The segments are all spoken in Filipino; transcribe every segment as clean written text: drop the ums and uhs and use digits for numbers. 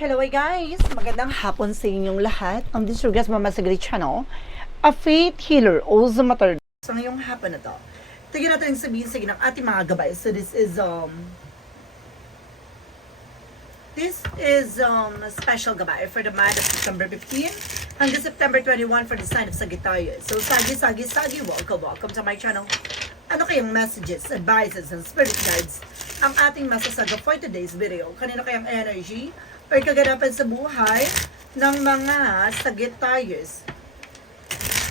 Hello guys! Magandang hapon sa inyong lahat. This is your guest, Mama Sagri Channel, a faith healer, also matter. So ngayong hapon na to, tignan natin yung sabihin ng ating mga gabay. So this is a special gabay for the month of September 15 hanggang September 21 for the sign of Sagittarius. So Sagi, welcome to my channel. Ano kayang messages, advices, and spirit guides ang ating masasaga for today's video? Kanino kayang energy or kaganapan sa buhay ng mga Sagittarius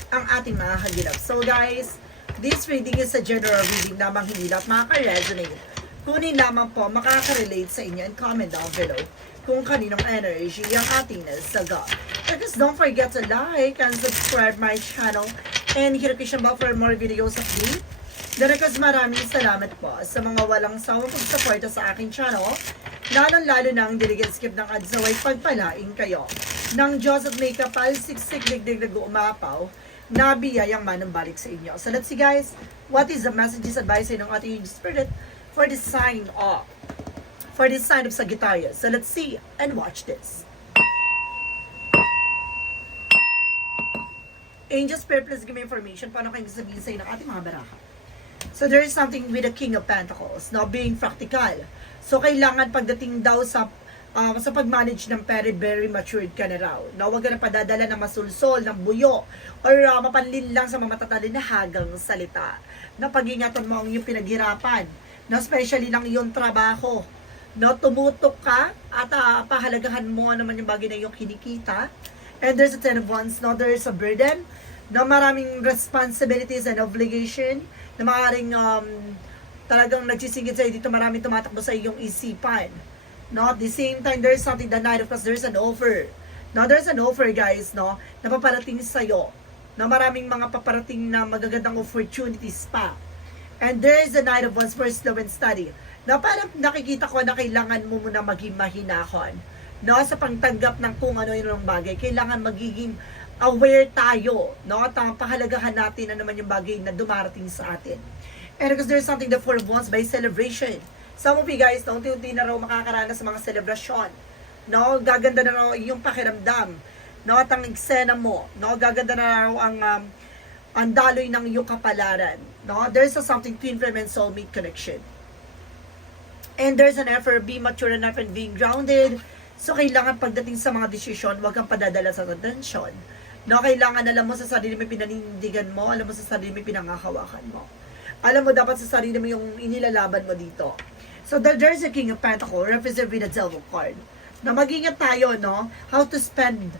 ang ating mga hagilap? So guys, this reading is a general reading lamang, hindi lahat makaka-resonate. Kunin lamang po makaka-relate sa inyo and comment down below kung kaninong energy ang ating nasaga. Because don't forget to like and subscribe my channel and hit the bell for more videos of me. Darakas maraming salamat po sa mga walang sawang pagsuporta sa aking channel, lalong-lalo na ang diligent skip ng ads naway pagpalain kayo ng Diyos at may kapal, siksik, digdig, nag-uumapaw, na biyayang manumbalik sa inyo. So let's see guys, what is the messages advice ng ating spirit for this sign of Sagittarius. So let's see and watch this. Angel Spirit, please give me information paano kayo sabihin sa inyo ng ating mga baraha. So there is something with the King of Pentacles, no, being practical. So kailangan pagdating daw sa pag-manage ng pera, very matured ka na raw. No, huwag ka na padadala ng masulsol, ng buyo, or mapanlin lang sa mga matatalinhagang salita. Na pag-ingatan mo ang iyong pinaghirapan, no, especially ng iyong trabaho. No, tumutok ka at pahalagahan mo naman yung bagay na iyong kinikita. And there's a 10 of Wands, no, there is a burden, no, maraming responsibilities and obligation na maaaring talagang nagsisingit sa'yo dito, maraming tumatakbo sa iyong isipan. No? At the same time, there's something, the Knight of Cups, there's an offer. No? There's an offer, guys, no, na paparating sa'yo. No? Maraming mga paparating na magagandang opportunities pa. And there's the Knight of Wands for slow and steady. Na parang nakikita ko na kailangan mo muna maging mahinahon. No? Sa pagtanggap ng kung ano yung bagay, kailangan magiging aware tayo, no? At pahalagahan natin na naman yung bagay na dumarating sa atin. And because there's something, the 4 of Wands by celebration. Some of you guys, no, unti-unti na raw makakaranas sa mga selebrasyon. No? Gaganda na raw yung pakiramdam. No? At ang eksena mo, no? Gaganda na raw ang daloy ng iyong kapalaran. No? There's something twin flame and soulmate connection. And there's an effort, be mature enough and being grounded. So, kailangan pagdating sa mga desisyon, huwag kang padadala sa tensyon. No, kailangan alam mo sa sarili mo pinanindigan mo, alam mo sa sarili mo pinangahawakan mo. Alam mo dapat sa sarili mo yung inilalaban mo dito. So there's a King of Pentacles, represented with the Devil card. Na mag-ingat tayo, no, how to spend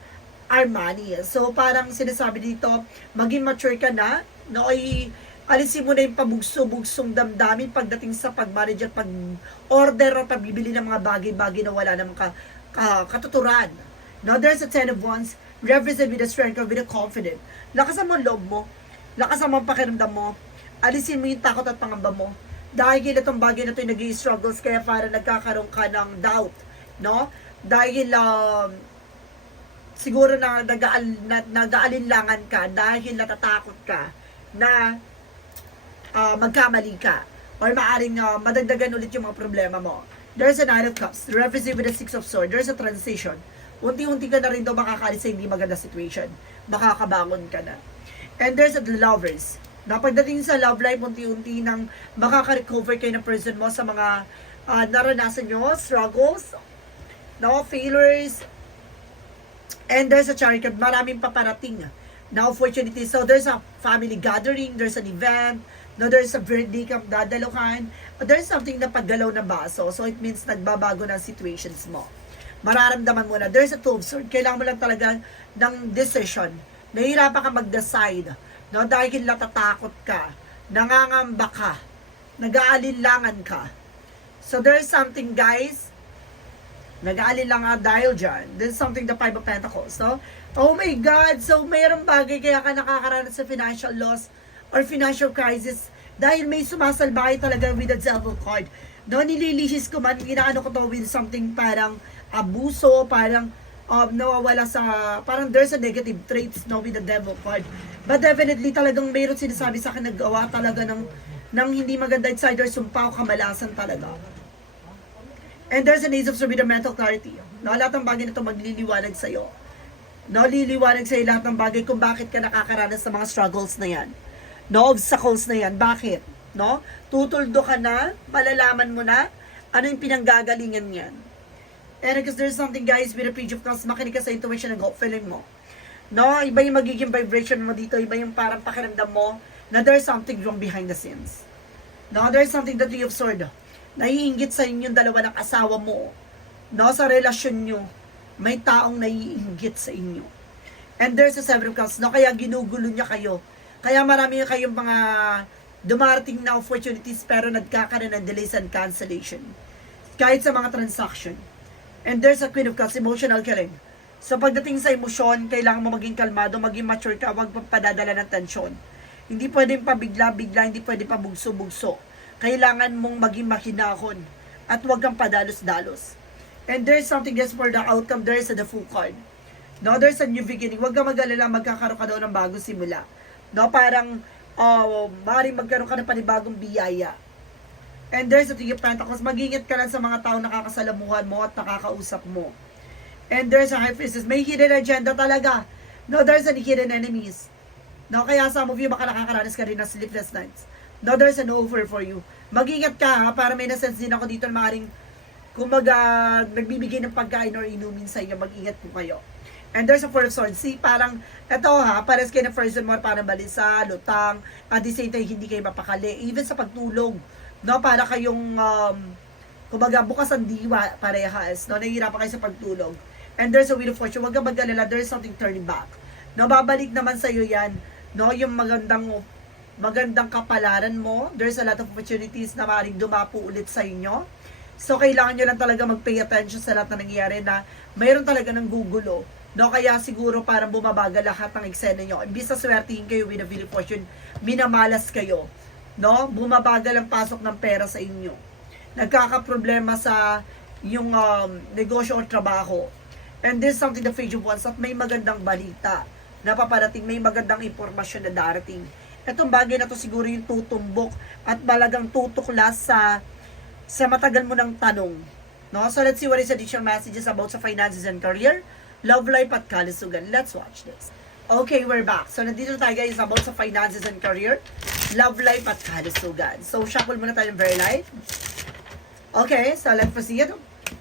our money. So parang sinasabi dito, maging mature ka na, no, alisin mo na yung pabugso-bugsong damdamin pagdating sa pag-manage at pag-order o pagbibili ng mga bagay-bagay na wala namang katuturan. No, there's a 10 of Wands, represented with the strength or with the confidence. Lakasan mo ang loob mo. Lakasan mo ang pakiramdam mo. Alisin mo yung takot at pangamba mo. Dahil itong bagay na ito yung nag-i-struggles, kaya para nagkakaroon ka ng doubt. No? Dahil siguro na nag-aalinlangan ka dahil natatakot ka na magkamali ka. Or maaring madagdagan ulit yung mga problema mo. There's a Knight of Cups, represented with the 6 of Swords. There's a transition. Unti-unti ka na rin daw makakaalis sa hindi maganda situation. Makakabangon ka na. And there's the Lovers. Na pagdating sa love life, unti-unti nang makaka-recover kayo ng person mo sa mga naranasan nyo, struggles, no, failures. And there's a Chariot, maraming paparating na opportunities. So there's a family gathering, there's an event, no, there's a birthday kang dadaluhan, there's something na paggalaw na baso. So it means nagbabago na situations mo. Mararamdaman mo na there's a 2 of Swords. Kailangan mo lang talaga ng decision. Nahihirapan ka mag-decide, no, dahil natatakot ka, nangangamba ka, nag-aalinlangan ka. So there's something, guys, nag-aalinlangan dahil dyan. There's something, the 5 of Pentacles, no? Oh my God! So mayroong bagay kaya ka nakakaranas sa financial loss or financial crisis dahil may sumasalbahay talaga with the Devil card. No, nililihis ko man, ginaano ko to with something parang abuso, parang nawawala sa, parang there's a negative traits, no, with the Devil card. But definitely talagang mayroon sinasabi sa akin, naggawa talaga ng hindi maganda insider, sumpaw, kamalasan talaga. And there's an Ace of Swords with a mental clarity. No, lahat ng bagay na ito magliliwanag sa'yo. No, liliwanag sa'yo lahat ng bagay kung bakit ka nakakaranas sa mga struggles na yan. No, obstacles na yan. Bakit? No? Tutuldo ka na, malalaman mo na, ano yung pinanggagalingan yan. And because there's something, guys, with a Page of Cups, makinig ka sa intuition and gut feeling mo. No, iba yung magiging vibration mo dito, iba yung parang pakiramdam mo na there's something wrong behind the scenes. No, there's something that you have swords. Naiinggit sa inyong dalawa ng asawa mo. No, sa relasyon nyo, may taong naiinggit sa inyo. And there's a Seven of Cups, no, kaya ginugulo niya kayo. Kaya marami kayong mga dumarating na opportunities pero nagkakaroon ng delays and cancellation. Kahit sa mga transaction. And there's a Queen of Cups, emotional killing. So pagdating sa emosyon, kailangan mo maging kalmado, maging mature ka, huwag padadala ng tensyon. Hindi pwedeng pabigla-bigla, hindi pwedeng pabugso-bugso. Kailangan mong maging makinahon at huwag kang padalos-dalos. And there's something else for the outcome, there's the Fool card. No, there's a new beginning. Huwag kang mag-alala, magkakaroon ka daw ng bagong simula. No, parang maaaring magkaroon ka ng panibagong biyaya. And there's a Three of Pentacles. Mag-ingat ka lang sa mga tao nakakasalamuhan mo at nakakausap mo. And there's a High Priestess. May hidden agenda talaga. No, there's a hidden enemies. No, kaya some of you baka nakakaranas ka rin ng sleepless nights. No, there's an offer for you. Mag-ingat ka ha, para may nasense din ako dito na maaaring kumaga nagbibigay ng pagkain or inumin sa inyo. Mag-ingat po kayo. And there's a Four of Swords. See, parang, eto ha, pares kayo na person mo, parang balisa, lutang, at the same time, hindi kayo mapakali. Even sa pagtulog, no, para kayong, kumbaga, bukas ang diwa, parehas, no, nahihirapan kayo sa pagtulog. And there's a Wheel of Fortune. Huwag kang mag-alala, there's something turning back. No, babalik naman sa'yo yan, no, yung magandang kapalaran mo. There's a lot of opportunities na maaaring dumapo ulit sa inyo. So, kailangan nyo lang talaga mag-pay attention sa lahat na nangyayari na mayroon talaga ng gugulo. No, kaya siguro parang bumabagal lahat ng eksena nyo. Imbis na swertihin kayo with a Wheel of Fortune, minamalas kayo. No, bumabagal ang pasok ng pera sa inyo. Nagkakaproblema sa yung negosyo o trabaho. And this is something the Page of Wands at may magandang balita na paparating, may magandang impormasyon na darating. Itong bagay na to siguro yung tutumbok at malagang tutuklas sa matagal mo ng tanong. No? So let's see what is additional messages about sa finances and career, love life at kalusugan. Let's watch this. Okay, we're back. So nandito tayo guys about sa finances and career, love life at kalusugan. So shuffle muna tayo very light. Okay, so let's proceed.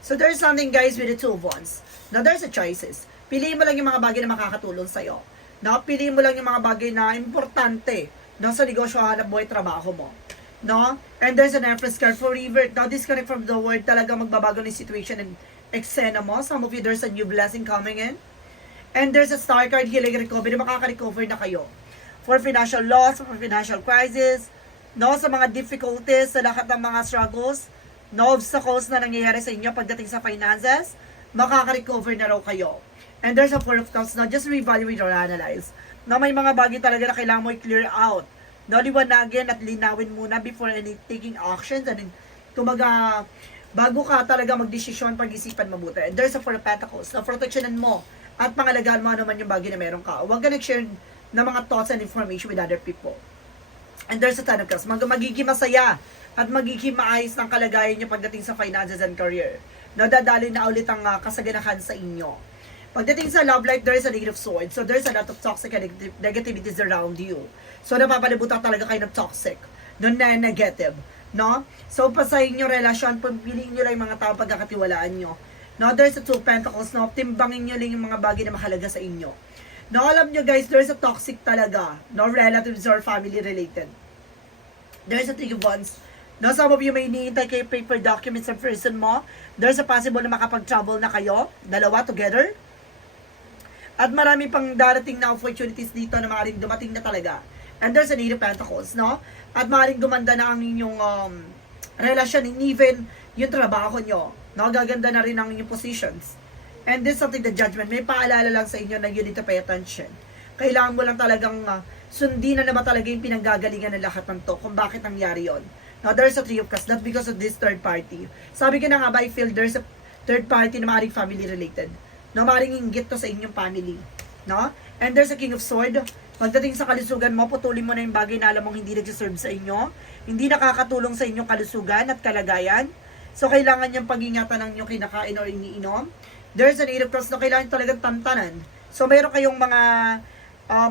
So there's something guys with the Two of Wands. Now there's a choices. Piliin mo lang yung mga bagay na makakatulong sa'yo. No? Piliin mo lang yung mga bagay na importante, no, sa negosyo, hanap buhay, trabaho mo. No? And there's an Empress card for revert. Now, disconnect from the world. Talaga magbabago ng situation and eksena mo. Some of you, there's a new blessing coming in. And there's a Star card, healing, recovery. Makaka-recover na kayo. For financial loss, for financial crisis, no, sa mga difficulties, sa lahat ng mga struggles, no, obstacles na nangyayari sa inyo pagdating sa finances, makaka-recover na raw kayo. And there's a Four of Cups. Now, just reevaluate or analyze. Na may mga bagay talaga na kailangan mo i-clear out. No, liwanagin at linawin muna before any taking actions. And kumaga, bago ka talaga magdesisyon, pag-isipan mabuti. And there's a Four of Pentacles. Na protectionan mo at pangalagaan mo ano man yung bagay na meron ka. Huwag ka nag-share ng mga thoughts and information with other people. And there's a Ten of Cups. Magiging masaya at magiging maayos ng kalagayan nyo pagdating sa finances and career. Nadadali na ulit ang kasaganahan sa inyo. Pagdating sa love life, there is a Eight of Swords. So there's a lot of toxic and negativities around you. So napapalibutan talaga kayo ng toxic, no, negative, no? So pa sa inyong relasyon, pumiliin nyo lang yung mga tao pagkakatiwalaan nyo. No, there's a Two of Pentacles, no? Timbangin nyo lang yung mga bagay na mahalaga sa inyo. No, alam nyo guys, there's a toxic talaga, no, relatives or family related. There's a Three of Wands. No, some of you may hinihintay kayo paper documents sa person mo. There's a possible na makapag-travel na kayo, dalawa together. At marami pang darating na opportunities dito na maaaring dumating na talaga. And there's an Eight of Pentacles, no? At maaaring gumanda na ang inyong relasyon, even yung trabaho nyo. No? Gaganda na rin ang inyong positions. And this is something the judgment. May paalala lang sa inyo na you need to pay attention. Kailangan mo lang talagang sundin na naman talaga yung pinanggagalingan ng lahat ng to kung bakit nangyari yon. Now, there's a Three of Cups. Not because of this third party. Sabi ko na nga ba, I feel there's a third party na maaaring family related. No, maaaring inggit to sa inyong family. No? And there's a King of Swords. Pagdating sa kalusugan mo, putulin mo na yung bagay na alam mong hindi nagsiserve sa inyo. Hindi nakakatulong sa inyong kalusugan at kalagayan. So, kailangan niyang pag-ingatan ng inyong kinakain or iniinom. There's an 8 of Cups na kailangan talagang tantanan. So, mayroon kayong mga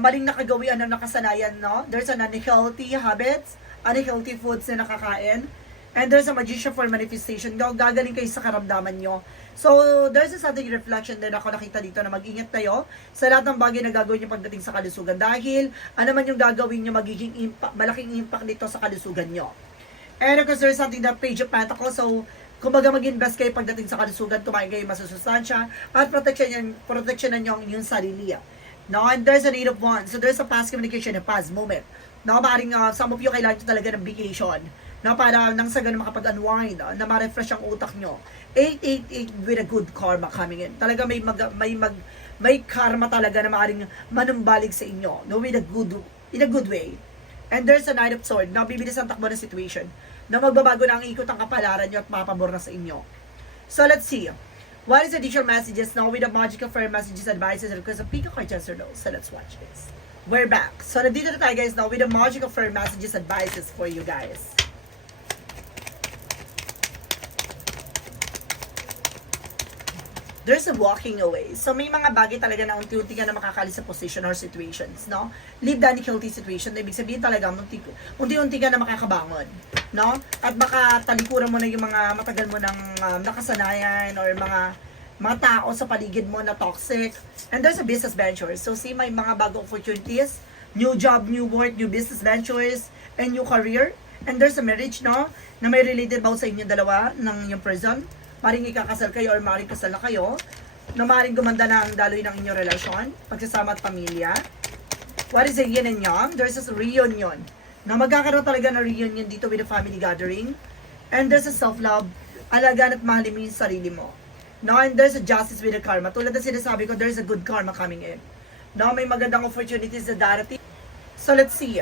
maling nakagawian na nakasanayan, no? There's an unhealthy habits, unhealthy foods na nakakain. And there's a Magician for manifestation. Gagaling kayo sa karamdaman nyo. So, there's a something reflection din ako nakita dito na mag-ingat kayo sa lahat ng bagay na gagawin nyo pagdating sa kalusugan. Dahil, ano man yung gagawin nyo, magiging malaking impact dito sa kalusugan nyo. And of course, there's something that Page of Pentacles. So, kumbaga mag-invest kayo pagdating sa kalusugan, kumain kayo masusustansya, at protectionan nyo ang inyong sarili. No? And there's an 8 of Wands. So, there's a past communication, a past moment. No? Maaaring some of you kailangan nyo talaga ng vacation. No, para nang sa ganun makapag-unwind, na ma-refresh ang utak nyo. 888 with a good karma coming in. Talaga may karma talaga na maaaring manumbalik sa inyo, no, in a good way. And there's a Knight of Swords, na bibilis ang takbo ng situation, na magbabago na ang ikot ang kapalaran nyo at mapabor na sa inyo. So let's see. What is the additional messages now with the magical fairy messages, advices, and requests of pick a card, yes or no? So let's watch this. We're back. So nandito na tayo guys now with the magical fairy messages, advices for you guys. There's a walking away. So, may mga bagay talaga na unti-unti ka na makakalis sa position or situations, no? Leave the unhealthy situation. Ibig sabihin talaga, unti-unti ka na makakabangon, no? At baka talikuran mo na yung mga matagal mo ng nakasanayan or mga tao sa paligid mo na toxic. And there's a business ventures. So, see, may mga bagong opportunities, new job, new work, new business ventures, and new career. And there's a marriage, no? Na may related ba sa inyo dalawa ng yung person. Maring ikakasal kayo or maring kasal na kayo, na maring gumanda na ang daloy ng inyong relasyon, pagsasama at pamilya. What is a yin and yang? There's a reunion, na magkakaroon talaga ng reunion dito with a family gathering. And there's a self-love, alagaan at mahalin mo yung sarili mo. No, and there's a justice with a karma. Tulad na sinasabi ko, there's a good karma coming in. No, may magandang opportunities na darating. So let's see.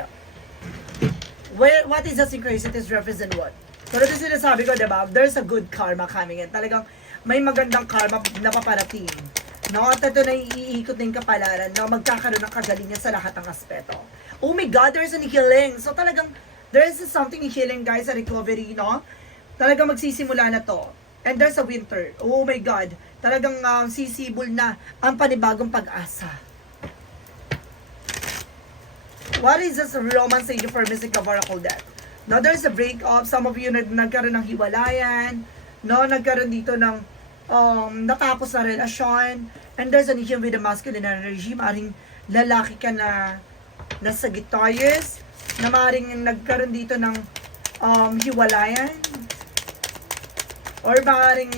What is the synchronicities represent what? So, ito sinasabi ko, diba? There's a good karma coming in. Talagang may magandang karma na paparating. No? At ito na iikot ng kapalaran na magkakaroon ng kagalingan sa lahat ng aspeto. Oh my God, there's an healing. So, talagang there's something healing, guys, a recovery, no? Talagang magsisimula na to. And there's a winter. Oh my God. Talagang sisibol na ang panibagong pag-asa. What is this romance stage for Mystic of Oracle deck? Now, there's a breakup. Some of you nagkaroon ng hiwalayan. No, nagkaroon dito ng natapos na relasyon. And there's an issue with the masculine energy. Maring lalaki ka na Sagittarius. Na maring nagkaroon dito ng hiwalayan. Or maring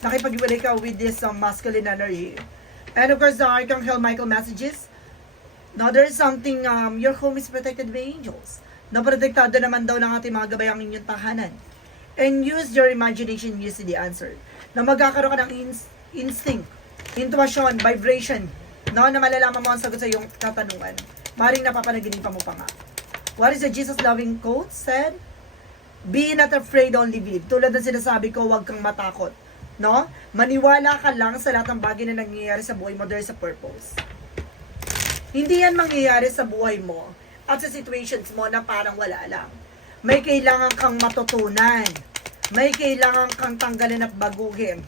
nakipag-hiwalay ka with this masculine energy. And of course, the Archangel Michael messages. Now, there's something, your home is protected by angels. Naprotektado naman daw ng ating mga gabay ang inyong tahanan. And use your imagination, use the answer. Na magkakaroon ka ng instinct, intuition, vibration, no, na malalaman mo ang sagot sa iyong katanungan. Maring napapanaginipan mo pa nga. What is the Jesus loving quote said? Be not afraid, only believe. Tulad ng sinasabi ko, huwag kang matakot. No? Maniwala ka lang sa lahat ng bagay na nangyayari sa buhay mo. There's a purpose. Hindi yan mangyayari sa buhay mo at sa situations mo na parang wala lang. May kailangan kang matutunan. May kailangan kang tanggalin at baguhin.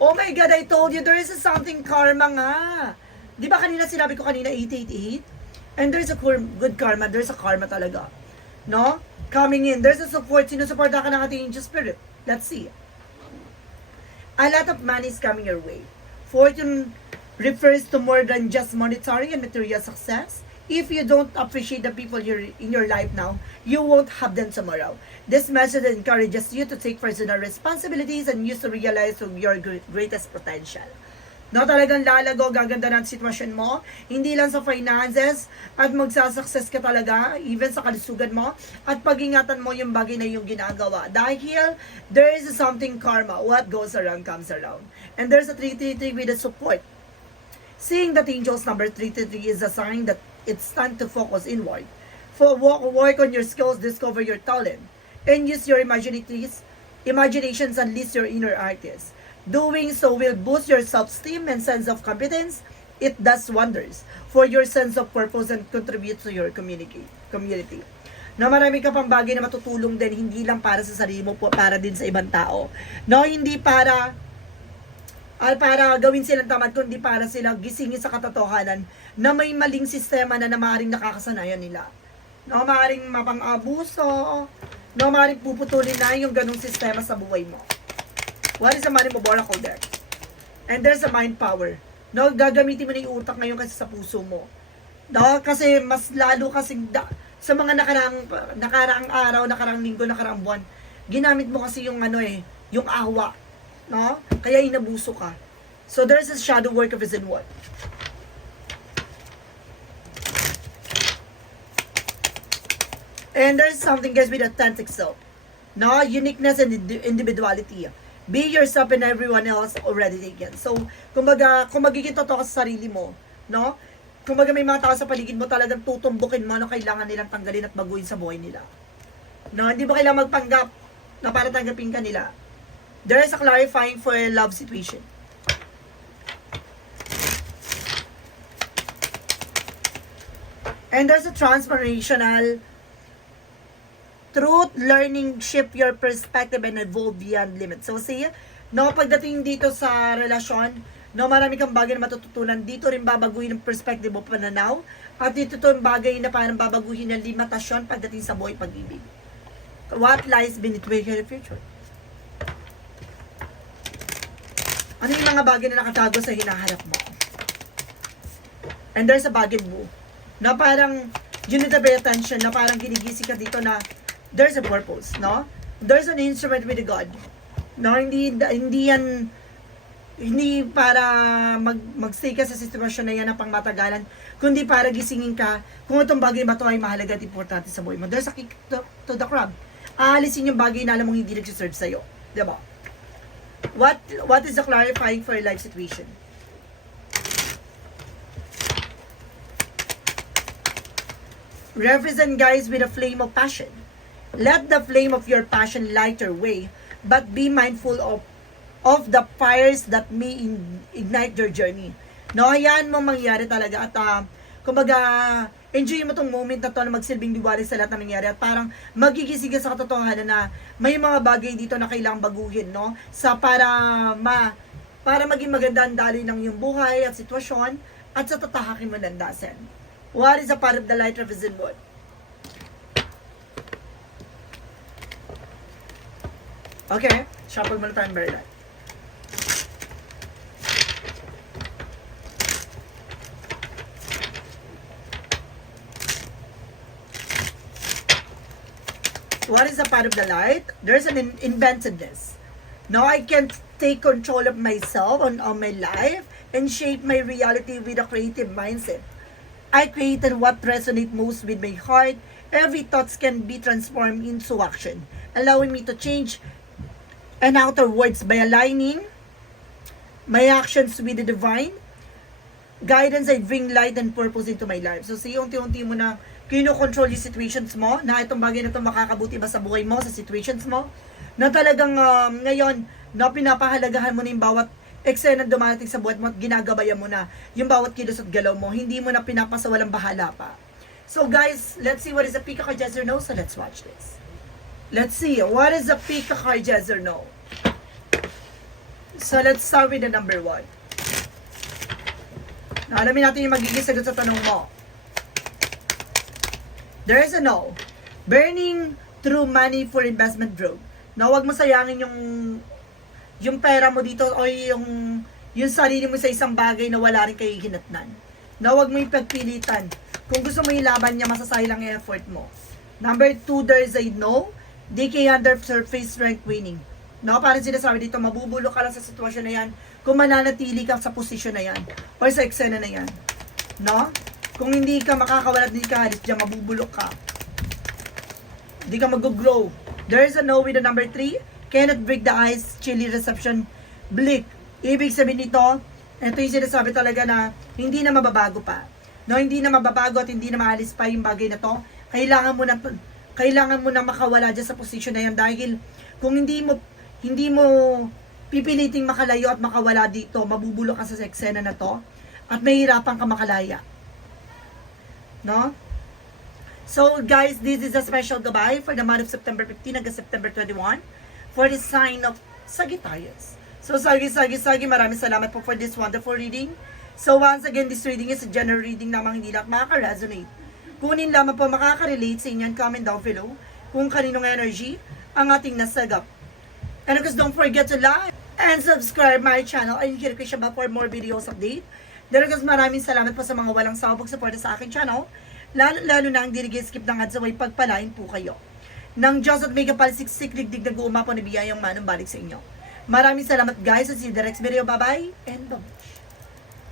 Oh my God, I told you, there is something karma nga. Di ba kanina sinabi ko kanina 888? And there's a good karma, there's a karma talaga. No? Coming in, there's a support. Sinusuporta ka ng ating angel spirit. Let's see. A lot of money is coming your way. Fortune refers to more than just monetary and material success. If you don't appreciate the people in your life now, you won't have them tomorrow. This message encourages you to take personal responsibilities and use to realize your greatest potential. No, talagang lalago, gaganda ng sitwasyon mo, hindi lang sa finances, at magsasucess ka talaga, even sa kalusugan mo, at pag-ingatan mo yung bagay na yung ginagawa. Dahil, there is something karma, what goes around comes around. And there's a 333 with a support. Seeing that angels number 333 is a sign that it's time to focus inward. Work on your skills, discover your talent, and use your imaginations, unleash your inner artist. Doing so will boost your self-esteem and sense of competence. It does wonders for your sense of purpose and contribute to your community. No, marami ka pang bagay na matutulong din, hindi lang para sa sarili mo, para din sa ibang tao. No, hindi para gawin silang tamad, kundi para sila gisingin sa katotohanan na may maling sistema na maaaring nakakasanayan nila. No, maaaring mapang-abuso, no, maaaring puputulin na yung ganung sistema sa buhay mo. What is the money mo, oracle there? And there's a mind power. No, gagamitin mo na yung utak ngayon kasi sa puso mo. No, kasi mas lalo kasing sa mga nakaraang araw, nakaraang linggo, nakaraang buwan, ginamit mo kasi yung yung awa, no? Kaya inabuso ka. So there's a shadow work of reason what. And there's something guys with authentic self. No, uniqueness and individuality. Be yourself and everyone else already taken. So, kumbaga, kung magiging totoo ka sa sarili mo, no? Kumbaga may mga tao sa paligid mo talagang tutumbukin mo ano kailangan nilang tanggalin at baguhin sa buhay nila. No, hindi mo kailangan magpanggap na para tanggapin ka nila. There is a clarifying for a love situation. And there's a transformational truth, learning, shift your perspective and evolve beyond limits. So see, no, pagdating dito sa relasyon, no, marami kang bagay na matututunan. Dito rin babaguhin ang perspective mo, pananaw. At dito to yung bagay na parang babaguhin ng limitasyon pagdating sa buhay pag-ibig. What lies beneath your future? Ano yung mga bagay na nakatago sa hinaharap mo? And there's a bargain mo. Na parang, you need to pay attention, na parang ginigising ka dito na there's a purpose, no? There's an instrument with God. No, hindi yan, hindi para magstay ka sa sitwasyon na yan na pangmatagalan, kundi para gisingin ka kung itong bagay ba ito ay mahalaga at importante sa buhay mo. There's a kick to the crab. Aalisin yung bagay na alam mong hindi nagsiserve sa'yo. Diba? What is the clarifying for your life situation? Represent guys with a flame of passion. Let the flame of your passion light your way, but be mindful of the fires that may ignite your journey. No, hayaan mo mangyari talaga at kumbaga, enjoy mo tong moment na to na magsilbing liwanag sa lahat na nangyari at parang magigising ka sa katotohanan na may mga bagay dito na kailangang baguhin, no? Para maging maganda ang daloy ng iyong buhay at sitwasyon at sa tatahakin mo landasan. What is a part of the light represent what? Okay, shuffle muna tayo very light. What is a part of the light? There's an inventiveness. Now I can take control of myself on my life and shape my reality with a creative mindset. I created what resonates most with my heart. Every thought can be transformed into action, allowing me to change and outer words by aligning my actions with the divine guidance. I bring light and purpose into my life. So, unti-unti mo na kino-control yung situations mo, na itong bagay na ito makakabuti ba sa buhay mo, sa situations mo, na talagang ngayon, na pinapahalagahan mo na yung bawat eksena dumarating sa buhat mo at ginagabayan mo na yung bawat kilos at galaw mo, hindi mo na pinapasawalang bahala pa. So guys, let's see what is a pick a card, yes or no. So let's watch this. Let's see, what is a pick a card, yes or no. So let's start with the number 1. Na alamin natin yung magiging sagot sa tanong mo. There is a no. Burning through money for investment growth. Na huwag mo sayangin yung pera mo dito o yung sarili mo sa isang bagay na wala rin kayo hinatnan. Na huwag mo ipagpilitan. Kung gusto mo ilaban niya, masasayang ang effort mo. Number 2, there is a no. Decay under surface strength winning. No, parang sinasabi dito, mabubulo ka lang sa sitwasyon na yan kung mananatili ka sa posisyon na yan or sa eksena na yan. No? Kung hindi ka makakawala at hindi ka halis dyan, mabubulok ka. Hindi ka mag-grow. There is a no with the number 3. Cannot break the ice, chilly reception, bleak. Ibig sabihin nito, ito yung sinasabi talaga na hindi na mababago pa. No, hindi na mababago at hindi na maalis pa yung bagay na to. Kailangan mo na makawala dyan sa posisyon na yan dahil kung hindi mo pipiliting makalayo at makawala dito, mabubulok ka sa eksena na to at mahirapan ka makalaya. No? So guys, this is a special gabay for the month of September 15 hanggang September 21 for the sign of Sagittarius. So Sagi, maraming salamat po for this wonderful reading. So once again, this reading is a general reading lamang, hindi lahat makaka-resonate. Kunin lamang po makaka-relate sa inyo and comment down below kung kaninong energy ang ating nasagap. And of course, don't forget to like and subscribe my channel and hit the bell for more videos update. Then of course, maraming salamat po sa mga walang sawang pagsuporta sa aking channel. Lalo na ang skip ng ads away, pagpalain po kayo. Nang Diyos at may kapalsiksik, digdig nag-uumapo na biyayang manong balik sa inyo. Maraming salamat guys at see you the next video. Bye-bye and bye.